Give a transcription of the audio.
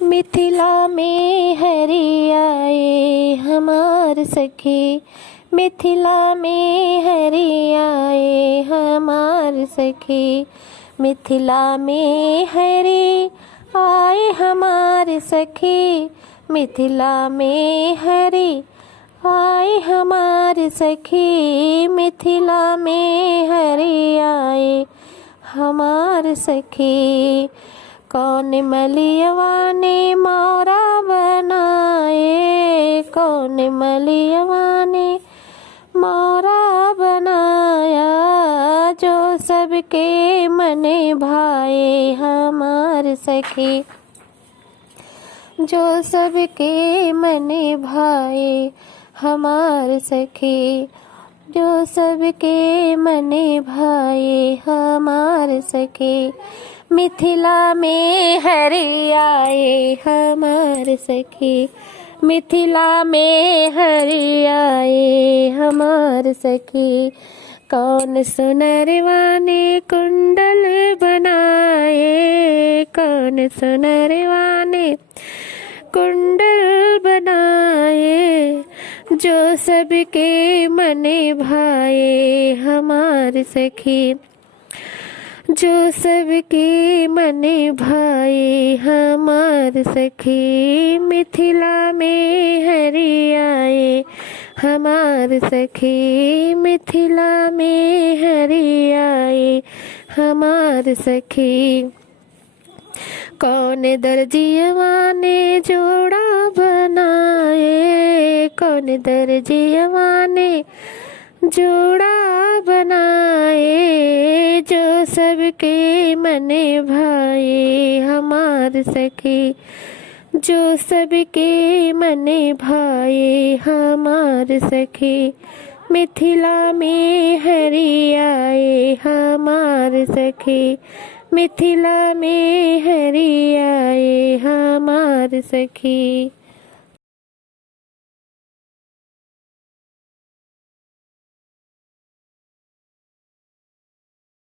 मिथिला में हरि आए हमार सखी, मिथिला में हरि आए हमार सखी, मिथिला में हरि आए हमार सखी, मिथिला में हरि आए हमार सखी, मिथिला में हरि आए हमार सखी। कौन मलियवा ने मोरा बनाए, कौन मलियवा ने मोरा बनाया, जो सबके मने भाए हमार सखी, जो सबके मने भाए हमार सखी, जो सबके मने भाए हमार सखी। मिथिला में हरि आए हमार सखी, मिथिला में हरि आए हमार सखी। कौन सुनरवा ने कुंडल बनाए, कौन सुनरवा ने कुंडल बनाए, जो सबके मने भाए हमार सखी, जो सबके मने भाए हमार सखी। मिथिला में हरि आए हमार सखी, मिथिला में हरि आए हमार सखी। कौन दर्जियवा ने जोड़ा बनाए, कौन दर्जियवा ने जोड़ा बनाए, जो सबके मने भाए हमार सखी, जो सबके मने भाए हमार सखी। मिथिला में हरि आए हमार सखी, मिथिला में हरि आए हमार सखी।